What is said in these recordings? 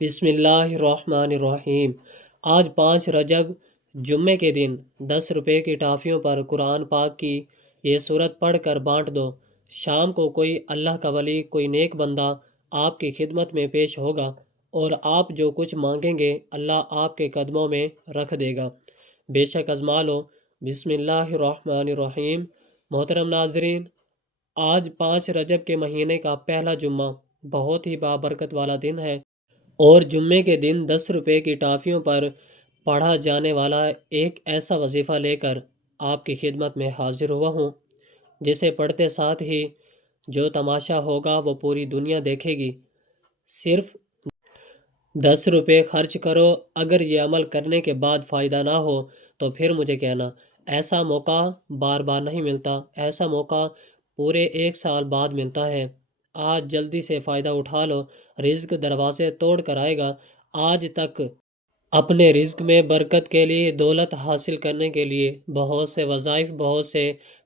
بسم اللہ الرحمن الرحیم۔ آج 5 رجب جمعے کے دن 10 روپے کی ٹافیوں پر قرآن پاک کی یہ صورت پڑھ کر بانٹ دو۔ شام کو کوئی اللہ کا ولی، کوئی نیک بندہ آپ کی خدمت میں پیش ہوگا اور آپ جو کچھ مانگیں گے اللہ آپ کے قدموں میں رکھ دے گا، بے شک آزما لو۔ بسم اللہ الرحمن الرحیم۔ محترم ناظرین، آج 5 رجب کے مہینے کا پہلا جمعہ بہت ہی بابرکت والا دن ہے، اور جمعے کے دن 10 روپے کی ٹافیوں پر پڑھا جانے والا ایک ایسا وظیفہ لے کر آپ کی خدمت میں حاضر ہوا ہوں، جسے پڑھتے ساتھ ہی جو تماشا ہوگا وہ پوری دنیا دیکھے گی۔ صرف 10 روپے خرچ کرو، اگر یہ عمل کرنے کے بعد فائدہ نہ ہو تو پھر مجھے کہنا۔ ایسا موقع بار بار نہیں ملتا، ایسا موقع پورے 1 سال بعد ملتا ہے۔ آج جلدی سے فائدہ اٹھا لو، رزق دروازے توڑ کر آئے گا۔ آج تک اپنے رزق میں برکت کے لیے، دولت حاصل کرنے کے لیے بہت سے وظائف، بہت سے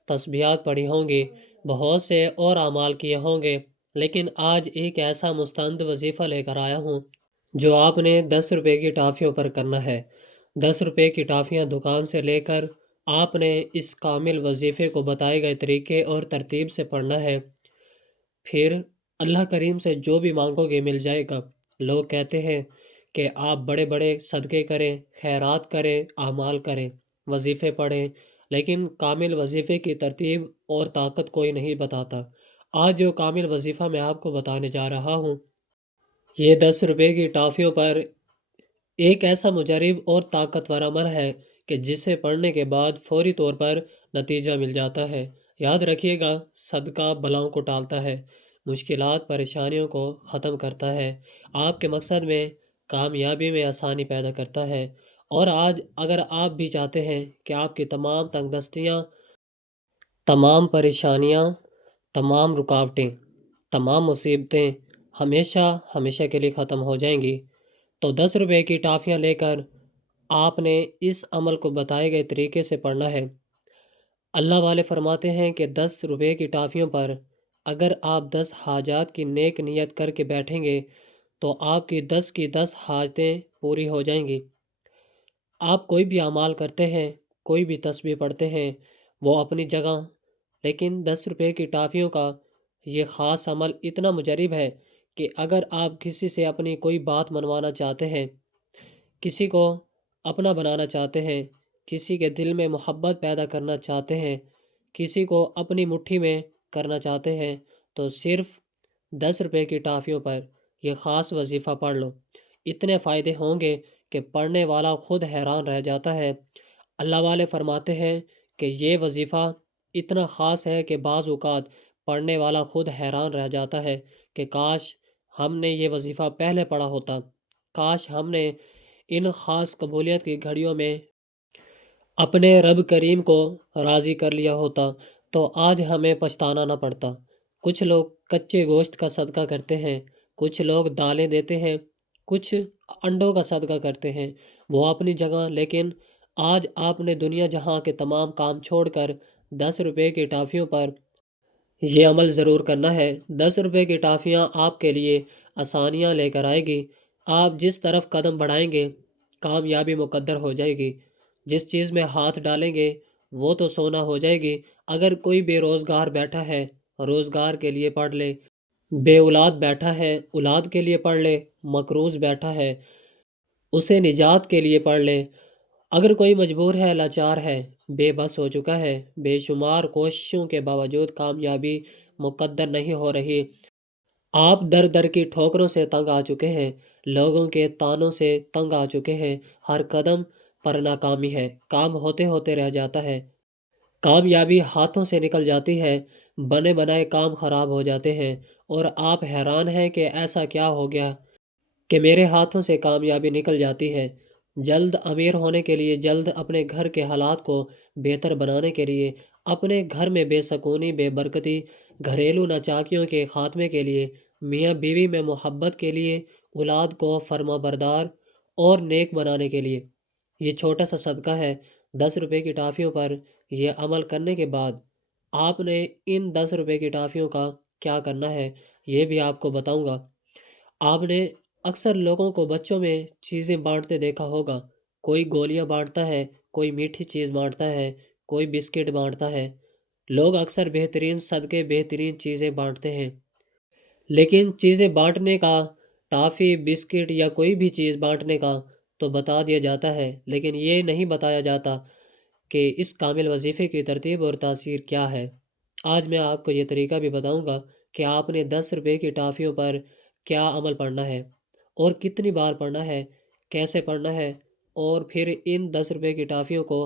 تسبیحات پڑھی ہوں گی، بہت سے اور اعمال کیے ہوں گے، لیکن آج ایک ایسا مستند وظیفہ لے کر آیا ہوں جو آپ نے 10 روپے کی ٹافیوں پر کرنا ہے۔ 10 روپے کی ٹافیاں دکان سے لے کر آپ نے اس کامل وظیفے کو بتائے گئے طریقے اور ترتیب سے پڑھنا ہے، پھر اللہ کریم سے جو بھی مانگو گے مل جائے گا۔ لوگ کہتے ہیں کہ آپ بڑے بڑے صدقے کریں، خیرات کریں، اعمال کریں، وظیفے پڑھیں، لیکن کامل وظیفے کی ترتیب اور طاقت کوئی نہیں بتاتا۔ آج جو کامل وظیفہ میں آپ کو بتانے جا رہا ہوں، یہ 10 روپے کی ٹافیوں پر ایک ایسا مجرب اور طاقتور عمل ہے کہ جسے پڑھنے کے بعد فوری طور پر نتیجہ مل جاتا ہے۔ یاد رکھیے گا، صدقہ بلاؤں کو ٹالتا ہے، مشکلات پریشانیوں کو ختم کرتا ہے، آپ کے مقصد میں کامیابی میں آسانی پیدا کرتا ہے۔ اور آج اگر آپ بھی چاہتے ہیں کہ آپ کی تمام تنگ دستیاں، تمام پریشانیاں، تمام رکاوٹیں، تمام مصیبتیں ہمیشہ ہمیشہ کے لیے ختم ہو جائیں گی، تو 10 روپے کی ٹافیاں لے کر آپ نے اس عمل کو بتائے گئے طریقے سے پڑھنا ہے۔ اللہ والے فرماتے ہیں کہ 10 روپے کی ٹافیوں پر اگر آپ 10 حاجات کی نیک نیت کر کے بیٹھیں گے تو آپ کی 10 کی 10 حاجتیں پوری ہو جائیں گی۔ آپ کوئی بھی اعمال کرتے ہیں، کوئی بھی تسبیح پڑھتے ہیں، وہ اپنی جگہ، لیکن 10 روپے کی ٹافیوں کا یہ خاص عمل اتنا مجرب ہے کہ اگر آپ کسی سے اپنی کوئی بات منوانا چاہتے ہیں، کسی کو اپنا بنانا چاہتے ہیں، کسی کے دل میں محبت پیدا کرنا چاہتے ہیں، کسی کو اپنی مٹھی میں کرنا چاہتے ہیں، تو صرف 10 روپے کی ٹافیوں پر یہ خاص وظیفہ پڑھ لو۔ اتنے فائدے ہوں گے کہ پڑھنے والا خود حیران رہ جاتا ہے۔ اللہ والے فرماتے ہیں کہ یہ وظیفہ اتنا خاص ہے کہ بعض اوقات پڑھنے والا خود حیران رہ جاتا ہے کہ کاش ہم نے یہ وظیفہ پہلے پڑھا ہوتا، کاش ہم نے ان خاص قبولیت کی گھڑیوں میں اپنے رب کریم کو راضی کر لیا ہوتا تو آج ہمیں پچھتانا نہ پڑتا۔ کچھ لوگ کچے گوشت کا صدقہ کرتے ہیں، کچھ لوگ دالیں دیتے ہیں، کچھ انڈوں کا صدقہ کرتے ہیں، وہ اپنی جگہ، لیکن آج آپ نے دنیا جہاں کے تمام کام چھوڑ کر 10 روپے کی ٹافیوں پر یہ عمل ضرور کرنا ہے۔ 10 روپے کی ٹافیاں آپ کے لیے آسانیاں لے کر آئے گی۔ آپ جس طرف قدم بڑھائیں گے کامیابی مقدر ہو جائے گی، جس چیز میں ہاتھ ڈالیں گے وہ تو سونا ہو جائے گی۔ اگر کوئی بے روزگار بیٹھا ہے، روزگار کے لیے پڑھ لے، بے اولاد بیٹھا ہے، اولاد کے لیے پڑھ لے، مقروض بیٹھا ہے، اسے نجات کے لیے پڑھ لے۔ اگر کوئی مجبور ہے، لاچار ہے، بے بس ہو چکا ہے، بے شمار کوششوں کے باوجود کامیابی مقدر نہیں ہو رہی، آپ در در کی ٹھوکروں سے تنگ آ چکے ہیں، لوگوں کے طعنوں سے تنگ آ چکے ہیں، ہر قدم پر ناکامی ہے، کام ہوتے ہوتے رہ جاتا ہے، کامیابی ہاتھوں سے نکل جاتی ہے، بنے بنائے کام خراب ہو جاتے ہیں، اور آپ حیران ہیں کہ ایسا کیا ہو گیا کہ میرے ہاتھوں سے کامیابی نکل جاتی ہے۔ جلد امیر ہونے کے لیے، جلد اپنے گھر کے حالات کو بہتر بنانے کے لیے، اپنے گھر میں بے سکونی، بے برکتی، گھریلو ناچاکیوں کے خاتمے کے لیے، میاں بیوی میں محبت کے لیے، اولاد کو فرما بردار اور نیک بنانے کے لیے یہ چھوٹا سا صدقہ ہے۔ 10 روپے کی ٹافیوں پر یہ عمل کرنے کے بعد آپ نے ان 10 روپے کی ٹافیوں کا کیا کرنا ہے یہ بھی آپ کو بتاؤں گا۔ آپ نے اکثر لوگوں کو بچوں میں چیزیں بانٹتے دیکھا ہوگا۔ کوئی گولیاں بانٹتا ہے، کوئی میٹھی چیز بانٹتا ہے، کوئی بسکٹ بانٹتا ہے۔ لوگ اکثر بہترین صدقے، بہترین چیزیں بانٹتے ہیں، لیکن چیزیں بانٹنے کا، ٹافی، بسکٹ یا کوئی بھی چیز بانٹنے کا تو بتا دیا جاتا ہے، لیکن یہ نہیں بتایا جاتا کہ اس کامل وظیفے کی ترتیب اور تاثیر کیا ہے۔ آج میں آپ کو یہ طریقہ بھی بتاؤں گا کہ آپ نے 10 روپے کی ٹافیوں پر کیا عمل پڑھنا ہے اور کتنی بار پڑھنا ہے، کیسے پڑھنا ہے، اور پھر ان 10 روپے کی ٹافیوں کو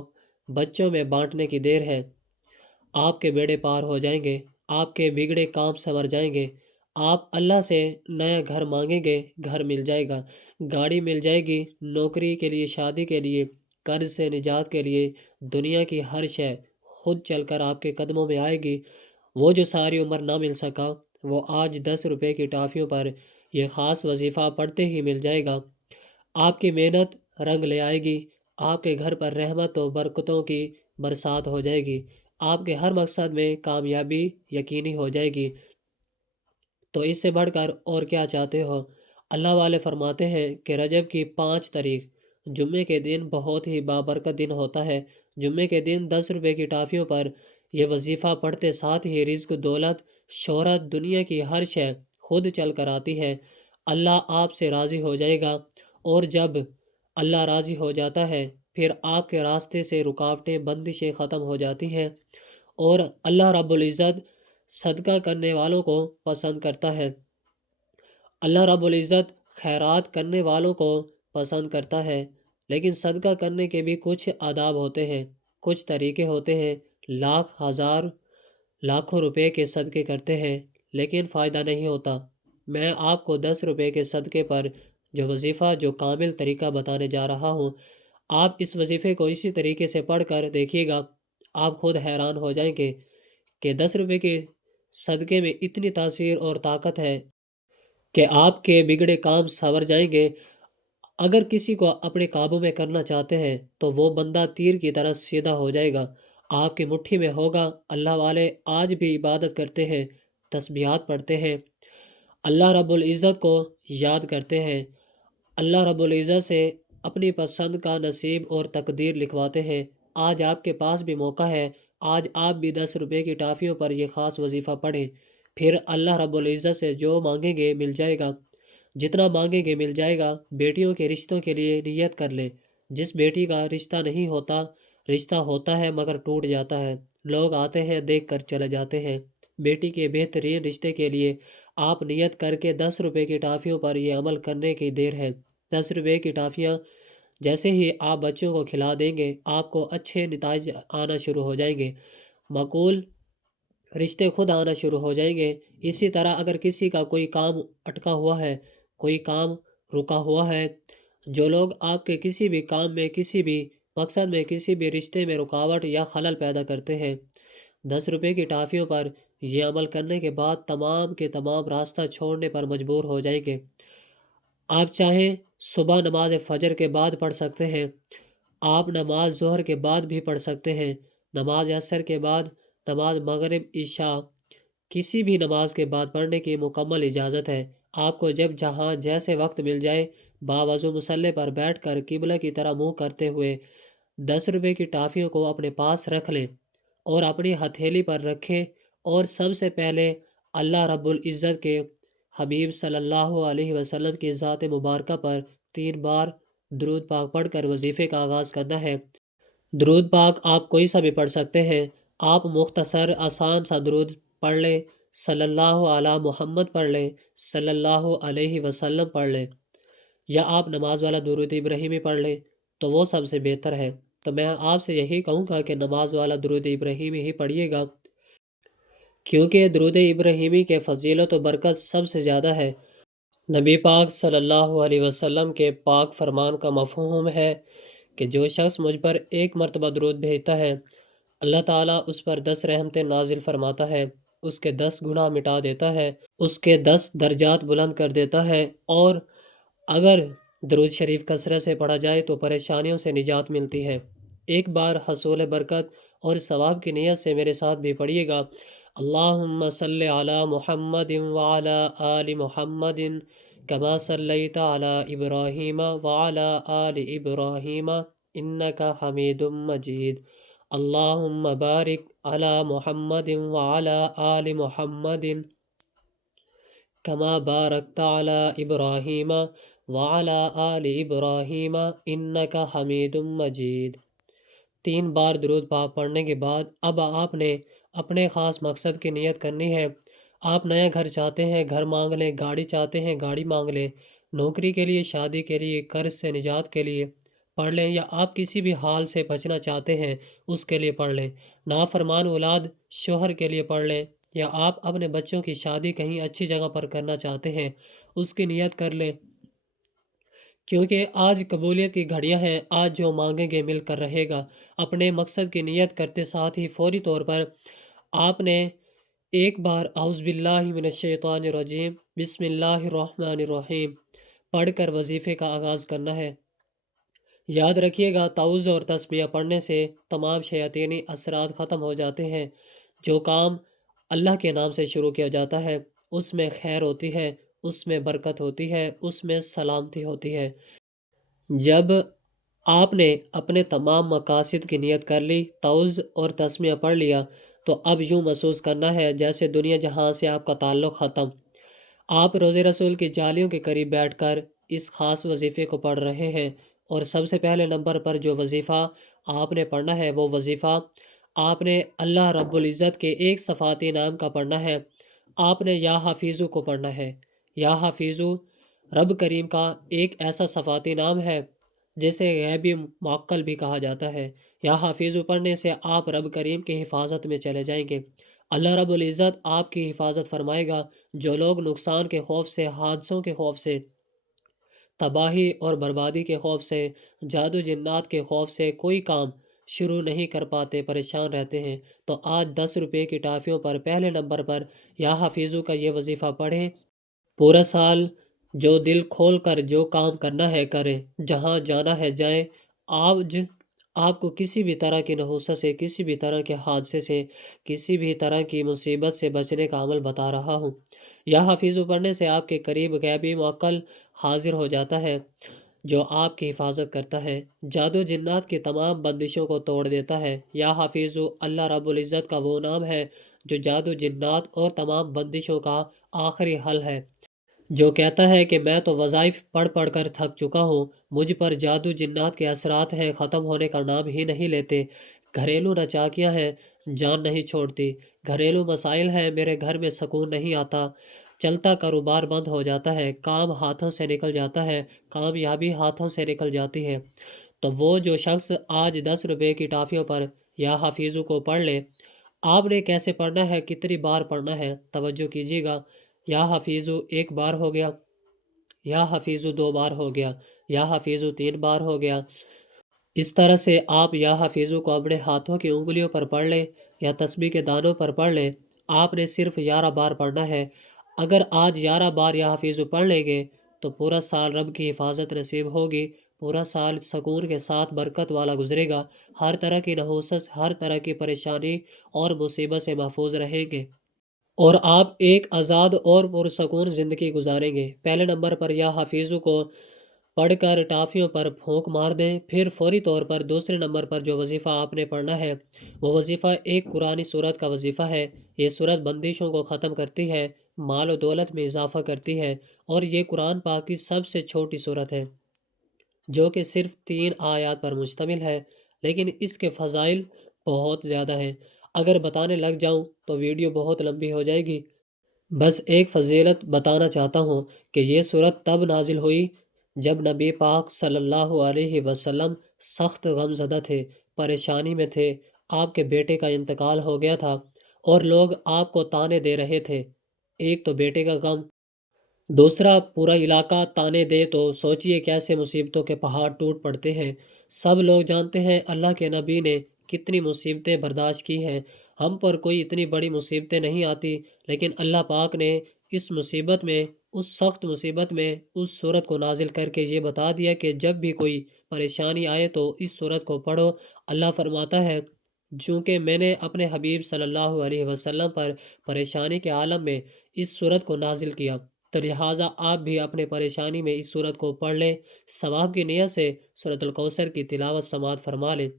بچوں میں بانٹنے کی دیر ہے۔ آپ کے بیڑے پار ہو جائیں گے، آپ کے بگڑے کام سنور جائیں گے، آپ اللہ سے نیا گھر مانگیں گے، گھر مل جائے گا، گاڑی مل جائے گی، نوکری کے لیے، شادی کے لیے، قرض سے نجات کے لیے، دنیا کی ہر شے خود چل کر آپ کے قدموں میں آئے گی۔ وہ جو ساری عمر نہ مل سکا، وہ آج 10 روپے کی ٹافیوں پر یہ خاص وظیفہ پڑھتے ہی مل جائے گا۔ آپ کی محنت رنگ لے آئے گی، آپ کے گھر پر رحمت و برکتوں کی برسات ہو جائے گی، آپ کے ہر مقصد میں کامیابی یقینی ہو جائے گی۔ تو اس سے بڑھ کر اور کیا چاہتے ہو؟ اللہ والے فرماتے ہیں کہ رجب کی 5 تاریخ جمعے کے دن بہت ہی بابرکت دن ہوتا ہے۔ جمعے کے دن 10 روپے کی ٹافیوں پر یہ وظیفہ پڑھتے ساتھ ہی رزق، دولت، شہرت، دنیا کی ہر شے خود چل کر آتی ہے۔ اللہ آپ سے راضی ہو جائے گا، اور جب اللہ راضی ہو جاتا ہے پھر آپ کے راستے سے رکاوٹیں، بندشیں ختم ہو جاتی ہیں، اور اللہ رب العزت صدقہ کرنے والوں کو پسند کرتا ہے۔ اللہ رب العزت خیرات کرنے والوں کو پسند کرتا ہے، لیکن صدقہ کرنے کے بھی کچھ آداب ہوتے ہیں، کچھ طریقے ہوتے ہیں۔ لاکھ، ہزار، لاکھوں روپے کے صدقے کرتے ہیں لیکن فائدہ نہیں ہوتا۔ میں آپ کو 10 روپے کے صدقے پر جو وظیفہ، جو کامل طریقہ بتانے جا رہا ہوں، آپ اس وظیفے کو اسی طریقے سے پڑھ کر دیکھیے گا، آپ خود حیران ہو جائیں گے کہ 10 روپے کے صدقے میں اتنی تاثیر اور طاقت ہے کہ آپ کے بگڑے کام سنور جائیں گے۔ اگر کسی کو اپنے قابو میں کرنا چاہتے ہیں تو وہ بندہ تیر کی طرح سیدھا ہو جائے گا، آپ کی مٹھی میں ہوگا۔ اللہ والے آج بھی عبادت کرتے ہیں، تسبیحات پڑھتے ہیں، اللہ رب العزت کو یاد کرتے ہیں، اللہ رب العزت سے اپنی پسند کا نصیب اور تقدیر لکھواتے ہیں۔ آج آپ کے پاس بھی موقع ہے، آج آپ بھی 10 روپے کی ٹافیوں پر یہ خاص وظیفہ پڑھیں، پھر اللہ رب العزت سے جو مانگیں گے مل جائے گا، جتنا مانگیں گے مل جائے گا۔ بیٹیوں کے رشتوں کے لیے نیت کر لیں۔ جس بیٹی کا رشتہ نہیں ہوتا، رشتہ ہوتا ہے مگر ٹوٹ جاتا ہے، لوگ آتے ہیں دیکھ کر چلے جاتے ہیں، بیٹی کے بہترین رشتے کے لیے آپ نیت کر کے 10 روپے کی ٹافیوں پر یہ عمل کرنے کی دیر ہے۔ 10 روپے کی ٹافیاں جیسے ہی آپ بچوں کو کھلا دیں گے، آپ کو اچھے نتائج آنا شروع ہو جائیں گے، معقول رشتے خود آنا شروع ہو جائیں گے۔ اسی طرح اگر کسی کا کوئی کام اٹکا ہوا ہے، کوئی کام رکا ہوا ہے، جو لوگ آپ کے کسی بھی کام میں، کسی بھی مقصد میں، کسی بھی رشتے میں رکاوٹ یا خلل پیدا کرتے ہیں، 10 روپے کی ٹافیوں پر یہ عمل کرنے کے بعد تمام کے تمام راستہ چھوڑنے پر مجبور ہو جائیں گے۔ آپ چاہیں صبح نماز فجر کے بعد پڑھ سکتے ہیں، آپ نماز ظہر کے بعد بھی پڑھ سکتے ہیں، نماز عصر کے بعد، نماز مغرب، عشاء، کسی بھی نماز کے بعد پڑھنے کی مکمل اجازت ہے۔ آپ کو جب جہاں جیسے وقت مل جائے، باوضو مصلی پر بیٹھ کر قبلہ کی طرح منہ کرتے ہوئے 10 روپے کی ٹافیوں کو اپنے پاس رکھ لیں اور اپنی ہتھیلی پر رکھیں، اور سب سے پہلے اللہ رب العزت کے حبیب صلی اللہ علیہ وسلم کی ذات مبارکہ پر 3 بار درود پاک پڑھ کر وظیفے کا آغاز کرنا ہے۔ درود پاک آپ کوئی سا بھی پڑھ سکتے ہیں، آپ مختصر آسان سا درود پڑھ لیں، صلی اللہ علی محمد پڑھ لیں، صلی اللہ علیہ وسلم پڑھ لیں، یا آپ نماز والا درود ابراہیمی پڑھ لیں تو وہ سب سے بہتر ہے۔ تو میں آپ سے یہی کہوں گا کہ نماز والا درود ابراہیمی ہی پڑھیے گا، کیونکہ درود ابراہیمی کے فضیلت و برکت سب سے زیادہ ہے۔ نبی پاک صلی اللہ علیہ وسلم کے پاک فرمان کا مفہوم ہے کہ جو شخص مجھ پر 1 مرتبہ درود بھیجتا ہے، اللہ تعالیٰ اس پر 10 رحمتیں نازل فرماتا ہے، اس کے 10 گناہ مٹا دیتا ہے، اس کے 10 درجات بلند کر دیتا ہے، اور اگر درود شریف کثرت سے پڑھا جائے تو پریشانیوں سے نجات ملتی ہے۔ ایک بار حصول برکت اور ثواب کی نیت سے میرے ساتھ بھی پڑھیے گا، اللہم صلی علی محمد وعلی آل محمد كما صليت على إبراهيم وعلى آل إبراهيم إنك حميد مجيد. اللهم بارك على محمد وعلى آل محمد كما باركت على إبراهيم وعلى آل إبراهيم إنك حميد مجيد. 3 بار درود پاک پڑھنے کے بعد اب آپ نے اپنے خاص مقصد کی نیت کرنی ہے. آپ نیا گھر چاہتے ہیں، گھر مانگ لیں. گاڑی چاہتے ہیں، گاڑی مانگ لیں. نوکری کے لیے، شادی کے لیے، قرض سے نجات کے لیے پڑھ لیں، یا آپ کسی بھی حال سے بچنا چاہتے ہیں اس کے لیے پڑھ لیں. نافرمان اولاد شوہر کے لیے پڑھ لیں، یا آپ اپنے بچوں کی شادی کہیں اچھی جگہ پر کرنا چاہتے ہیں اس کی نیت کر لیں. کیونکہ آج قبولیت کی گھڑیاں ہیں، آج جو مانگیں گے مل کر رہے گا. اپنے مقصد کی نیت کرتے ساتھ ہی فوری طور پر آپ نے ایک بار اعوذ باللہ من الشیطان الرجیم بسم اللہ الرحمن الرحیم پڑھ کر وظیفے کا آغاز کرنا ہے. یاد رکھیے گا، تعوذ اور تسمیہ پڑھنے سے تمام شیاطینی اثرات ختم ہو جاتے ہیں. جو کام اللہ کے نام سے شروع کیا جاتا ہے اس میں خیر ہوتی ہے، اس میں برکت ہوتی ہے، اس میں سلامتی ہوتی ہے. جب آپ نے اپنے تمام مقاصد کی نیت کر لی، تعوذ اور تسمیہ پڑھ لیا، تو اب یوں محسوس کرنا ہے جیسے دنیا جہاں سے آپ کا تعلق ختم. آپ روضہ رسول کی جالیوں کے قریب بیٹھ کر اس خاص وظیفے کو پڑھ رہے ہیں. اور سب سے پہلے نمبر پر جو وظیفہ آپ نے پڑھنا ہے وہ وظیفہ آپ نے اللہ رب العزت کے ایک صفاتی نام کا پڑھنا ہے. آپ نے یا حفیظو کو پڑھنا ہے. یا حفیظو رب کریم کا ایک ایسا صفاتی نام ہے جسے غیبی معقل بھی کہا جاتا ہے. یا حفیظو پڑھنے سے آپ رب کریم کی حفاظت میں چلے جائیں گے. اللہ رب العزت آپ کی حفاظت فرمائے گا. جو لوگ نقصان کے خوف سے، حادثوں کے خوف سے، تباہی اور بربادی کے خوف سے، جادو جنات کے خوف سے کوئی کام شروع نہیں کر پاتے، پریشان رہتے ہیں، تو آج 10 روپے کی ٹافیوں پر پہلے نمبر پر یا حفیظو کا یہ وظیفہ پڑھیں. پورا سال جو دل کھول کر جو کام کرنا ہے کریں، جہاں جانا ہے جائیں. آج آپ کو کسی بھی طرح کی نحوست سے، کسی بھی طرح کے حادثے سے، کسی بھی طرح کی مصیبت سے بچنے کا عمل بتا رہا ہوں. یا حفیظو پڑھنے سے آپ کے قریب غیبی معقل حاضر ہو جاتا ہے جو آپ کی حفاظت کرتا ہے، جادو جنات کی تمام بندشوں کو توڑ دیتا ہے. یا حفیظو اللہ رب العزت کا وہ نام ہے جو جادو جنات اور تمام بندشوں کا آخری حل ہے، جو کہتا ہے کہ میں تو وظائف پڑھ پڑھ کر تھک چکا ہوں، مجھ پر جادو جنات کے اثرات ہیں، ختم ہونے کا نام ہی نہیں لیتے. گھریلو نچاکیاں ہیں، جان نہیں چھوڑتی. گھریلو مسائل ہیں، میرے گھر میں سکون نہیں آتا. چلتا کاروبار بند ہو جاتا ہے، کام ہاتھوں سے نکل جاتا ہے، کامیابی ہاتھوں سے نکل جاتی ہے. تو وہ جو شخص آج 10 روپے کی ٹافیوں پر یا حفیظو کو پڑھ لے. آپ نے کیسے پڑھنا ہے، کتنی بار پڑھنا ہے، توجہ کیجیے گا. یا حفیظو 1 بار ہو گیا، یا حفیظو 2 بار ہو گیا، یا حفیظو 3 بار ہو گیا. اس طرح سے آپ یا حفیظو کو اپنے ہاتھوں کی انگلیوں پر پڑھ لیں یا تسبیح کے دانوں پر پڑھ لیں. آپ نے صرف 11 بار پڑھنا ہے. اگر آج 11 بار یا حفیظو پڑھ لیں گے تو پورا سال رب کی حفاظت نصیب ہوگی. پورا سال سکون کے ساتھ برکت والا گزرے گا. ہر طرح کی نحوست، ہر طرح کی پریشانی اور مصیبت سے محفوظ رہیں گے، اور آپ ایک آزاد اور پرسکون زندگی گزاریں گے. پہلے نمبر پر یا حفیظو کو پڑھ کر ٹافیوں پر پھونک مار دیں. پھر فوری طور پر دوسرے نمبر پر جو وظیفہ آپ نے پڑھنا ہے وہ وظیفہ ایک قرآنی سورت کا وظیفہ ہے. یہ سورت بندشوں کو ختم کرتی ہے، مال و دولت میں اضافہ کرتی ہے، اور یہ قرآن پاک کی سب سے چھوٹی سورت ہے جو کہ صرف 3 آیات پر مشتمل ہے، لیکن اس کے فضائل بہت زیادہ ہیں. اگر بتانے لگ جاؤں تو ویڈیو بہت لمبی ہو جائے گی. بس ایک فضیلت بتانا چاہتا ہوں کہ یہ سورت تب نازل ہوئی جب نبی پاک صلی اللہ علیہ وسلم سخت غم زدہ تھے، پریشانی میں تھے. آپ کے بیٹے کا انتقال ہو گیا تھا اور لوگ آپ کو طعنے دے رہے تھے. ایک تو بیٹے کا غم، دوسرا پورا علاقہ طعنے دے، تو سوچئے کیسے مصیبتوں کے پہاڑ ٹوٹ پڑتے ہیں. سب لوگ جانتے ہیں اللہ کے نبی نے کتنی مصیبتیں برداشت کی ہیں. ہم پر کوئی اتنی بڑی مصیبتیں نہیں آتی، لیکن اللہ پاک نے اس مصیبت میں، اس سخت مصیبت میں اس صورت کو نازل کر کے یہ بتا دیا کہ جب بھی کوئی پریشانی آئے تو اس صورت کو پڑھو. اللہ فرماتا ہے چونکہ میں نے اپنے حبیب صلی اللہ علیہ وسلم پر پریشانی کے عالم میں اس صورت کو نازل کیا. تو لہٰذا آپ بھی اپنے پریشانی میں اس صورت کو پڑھ لیں، ثواب کی نیت سے سورۃ الکوثر کی تلاوت سماعت فرما لیں۔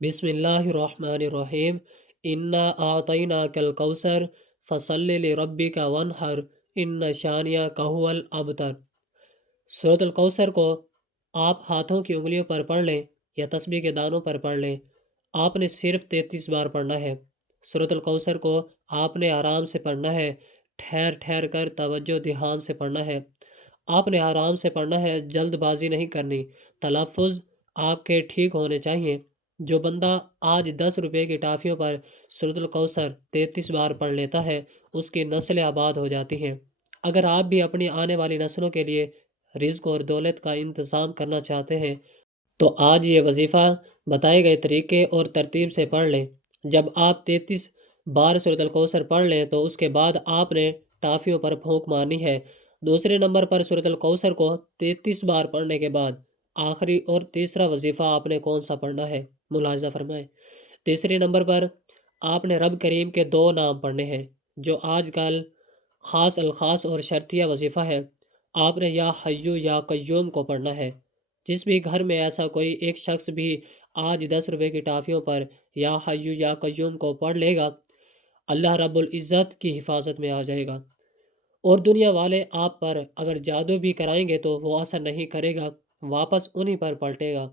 بسم اللہ الرحمن الرحیم، انا اعطیناک الکوثر فصل لربک وانحر ان شانیک هو الابتر۔ سورۃ الکوثر کو آپ ہاتھوں کی انگلیوں پر پڑھ لیں یا تسبیح کے دانوں پر پڑھ لیں۔ آپ نے صرف 33 بار پڑھنا ہے۔ سورۃ الکوثر کو آپ نے آرام سے پڑھنا ہے، ٹھہر ٹھہر کر توجہ دھیان سے پڑھنا ہے۔ آپ نے آرام سے پڑھنا ہے، جلد بازی نہیں کرنی، تلفظ آپ کے ٹھیک ہونے چاہیے۔ جو بندہ آج 10 روپے کی ٹافیوں پر سورۃ الکوثر 33 بار پڑھ لیتا ہے، اس کی نسلیں آباد ہو جاتی ہیں۔ اگر آپ بھی اپنی آنے والی نسلوں کے لیے رزق اور دولت کا انتظام کرنا چاہتے ہیں تو آج یہ وظیفہ بتائے گئے طریقے اور ترتیب سے پڑھ لیں۔ جب آپ 33 بار سورۃ الکوثر پڑھ لیں تو اس کے بعد آپ نے ٹافیوں پر پھونک مارنی ہے۔ دوسرے نمبر پر سورۃ الکوثر کو 33 بار پڑھنے کے بعد آخری اور تیسرا وظیفہ آپ نے کون سا پڑھنا ہے، ملاحظہ فرمائیں۔ تیسرے نمبر پر آپ نے رب کریم کے 2 نام پڑھنے ہیں، جو آج کل خاص الخاص اور شرطیہ وظیفہ ہے۔ آپ نے یا حیو یا قیوم کو پڑھنا ہے۔ جس بھی گھر میں ایسا کوئی ایک شخص بھی آج 10 روپے کی ٹافیوں پر یا حیو یا قیوم کو پڑھ لے گا، اللہ رب العزت کی حفاظت میں آ جائے گا، اور دنیا والے آپ پر اگر جادو بھی کرائیں گے تو وہ اثر نہیں کرے گا، واپس انہی پر پلٹے گا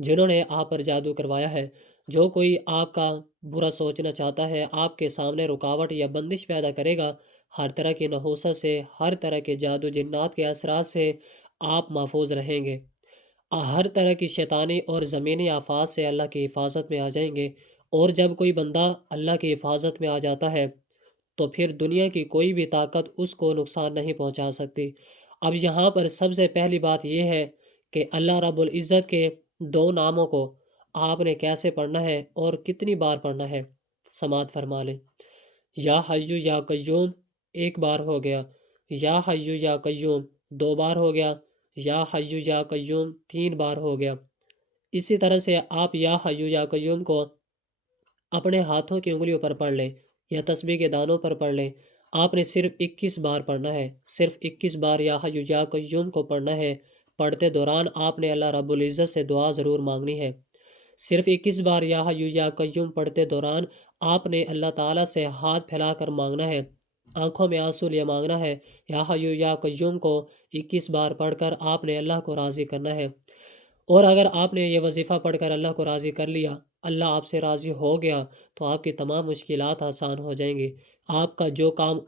جنہوں نے آپ پر جادو کروایا ہے۔ جو کوئی آپ کا برا سوچنا چاہتا ہے، آپ کے سامنے رکاوٹ یا بندش پیدا کرے گا، ہر طرح کی نحوست سے، ہر طرح کے جادو جنات کے اثرات سے آپ محفوظ رہیں گے۔ ہر طرح کی شیطانی اور زمینی آفات سے اللہ کی حفاظت میں آ جائیں گے۔ اور جب کوئی بندہ اللہ کی حفاظت میں آ جاتا ہے تو پھر دنیا کی کوئی بھی طاقت اس کو نقصان نہیں پہنچا سکتی۔ اب یہاں پر سب سے پہلی بات یہ ہے کہ اللہ رب العزت کے 2 ناموں کو آپ نے کیسے پڑھنا ہے اور کتنی بار پڑھنا ہے، سماعت فرما لیں۔ یا حیو یا قیوم 1 بار ہو گیا، یا حیو یا قیوم 2 بار ہو گیا، یا حیو یا قیوم 3 بار ہو گیا۔ اسی طرح سے آپ یا حیو یا قیوم کو اپنے ہاتھوں کی انگلیوں پر پڑھ لیں یا تسبیح کے دانوں پر پڑھ لیں۔ آپ نے صرف 21 بار پڑھنا ہے، صرف 21 بار یا حیو یا قیوم کو پڑھنا ہے۔ پڑھتے دوران آپ نے اللہ رب العزت سے دعا ضرور مانگنی ہے۔ صرف 21 بار یا حیو یا قیوم پڑھتے دوران آپ نے اللہ تعالیٰ سے ہاتھ پھیلا کر مانگنا ہے، آنکھوں میں آنسو لیے مانگنا ہے۔ یا حیو یا قیوم کو 21 بار پڑھ کر آپ نے اللہ کو راضی کرنا ہے۔ اور اگر آپ نے یہ وظیفہ پڑھ کر اللہ کو راضی کر لیا، اللہ آپ سے راضی ہو گیا، تو آپ کی تمام مشکلات آسان ہو جائیں گی۔ آپ کا جو کام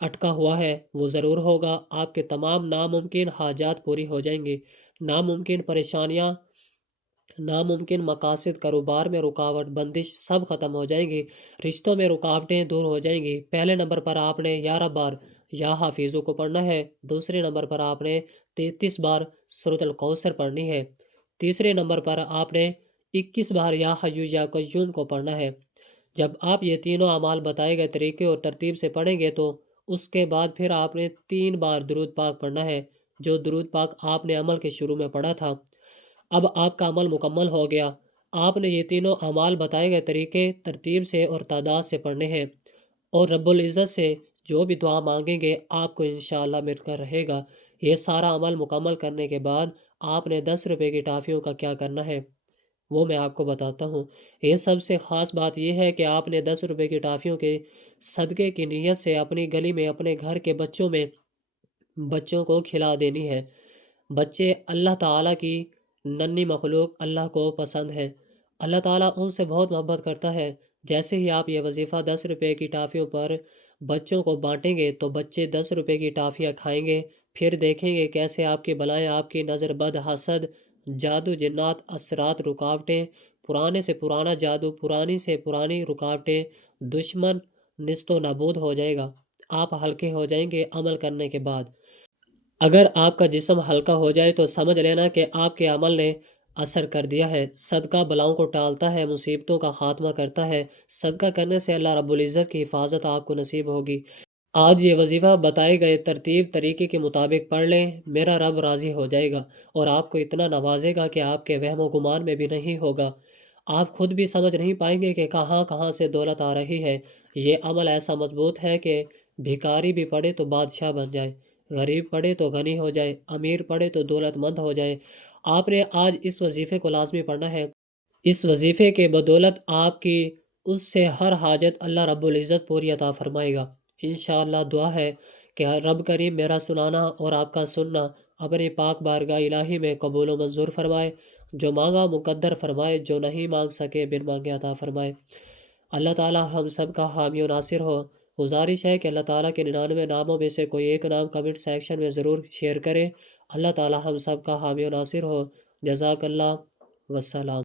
اٹکا ہوا ہے وہ ضرور ہوگا، آپ کے تمام ناممکن حاجات پوری ہو جائیں گی، ناممکن پریشانیاں، ناممکن مقاصد، کاروبار میں رکاوٹ، بندش سب ختم ہو جائیں گی، رشتوں میں رکاوٹیں دور ہو جائیں گی۔ پہلے نمبر پر آپ نے 11 بار یا حافظوں کو پڑھنا ہے۔ دوسرے نمبر پر آپ نے 33 بار سورۃ الکوثر پڑھنی ہے۔ تیسرے نمبر پر آپ نے 21 بار یا حیو یا قیوم کو پڑھنا ہے۔ جب آپ یہ تینوں اعمال بتائے گئے طریقے اور ترتیب سے پڑھیں گے تو اس کے بعد پھر آپ نے 3 بار درود پاک پڑھنا ہے، جو درود پاک آپ نے عمل کے شروع میں پڑھا تھا۔ اب آپ کا عمل مکمل ہو گیا۔ آپ نے یہ تینوں اعمال بتائے گئے طریقے، ترتیب سے اور تعداد سے پڑھنے ہیں، اور رب العزت سے جو بھی دعا مانگیں گے آپ کو انشاءاللہ مل کر رہے گا۔ یہ سارا عمل مکمل کرنے کے بعد آپ نے 10 روپے کی ٹافیوں کا کیا کرنا ہے وہ میں آپ کو بتاتا ہوں۔ یہ سب سے خاص بات یہ ہے کہ آپ نے 10 روپے کی ٹافیوں کے صدقے کی نیت سے اپنی گلی میں اپنے گھر کے بچوں کو کھلا دینی ہے۔ بچے اللہ تعالیٰ کی ننھی مخلوق اللہ کو پسند ہے، اللہ تعالیٰ ان سے بہت محبت کرتا ہے۔ جیسے ہی آپ یہ وظیفہ 10 روپے کی ٹافیوں پر بچوں کو بانٹیں گے تو بچے 10 روپے کی ٹافیاں کھائیں گے، پھر دیکھیں گے کیسے آپ کی بلائیں، آپ کی نظر بد، حسد، جادو جنات، اثرات، رکاوٹیں، پرانے سے پرانا جادو، پرانی سے پرانی رکاوٹیں، دشمن نیست و نابود ہو جائے گا۔ آپ ہلکے ہو جائیں گے عمل کرنے کے بعد۔ اگر آپ کا جسم ہلکا ہو جائے تو سمجھ لینا کہ آپ کے عمل نے اثر کر دیا ہے۔ صدقہ بلاؤں کو ٹالتا ہے، مصیبتوں کا خاتمہ کرتا ہے۔ صدقہ کرنے سے اللہ رب العزت کی حفاظت آپ کو نصیب ہوگی۔ آج یہ وظیفہ بتائے گئے ترتیب طریقے کے مطابق پڑھ لیں، میرا رب راضی ہو جائے گا اور آپ کو اتنا نوازے گا کہ آپ کے وہم و گمان میں بھی نہیں ہوگا۔ آپ خود بھی سمجھ نہیں پائیں گے کہ کہاں کہاں سے دولت آ رہی ہے۔ یہ عمل ایسا مضبوط ہے کہ بھکاری بھی پڑھے تو بادشاہ بن جائے، غریب پڑھے تو غنی ہو جائے، امیر پڑھے تو دولت مند ہو جائے۔ آپ نے آج اس وظیفے کو لازمی پڑھنا ہے۔ اس وظیفے کے بدولت آپ کی اس سے ہر حاجت اللہ رب العزت پوری عطا فرمائے گا۔ انشاءاللہ دعا ہے کہ رب کریم میرا سنانا اور آپ کا سننا اپنے پاک بارگاہ الہی میں قبول و منظور فرمائے، جو مانگا مقدر فرمائے، جو نہیں مانگ سکے بن مانگے عطا فرمائے۔ اللہ تعالی ہم سب کا حامی و ناصر ہو۔ گزارش ہے کہ اللہ تعالیٰ کے 99 ناموں میں سے کوئی ایک نام کمنٹ سیکشن میں ضرور شیئر کریں۔ اللہ تعالیٰ ہم سب کا حامی و ناصر ہو۔ جزاک اللہ، والسلام۔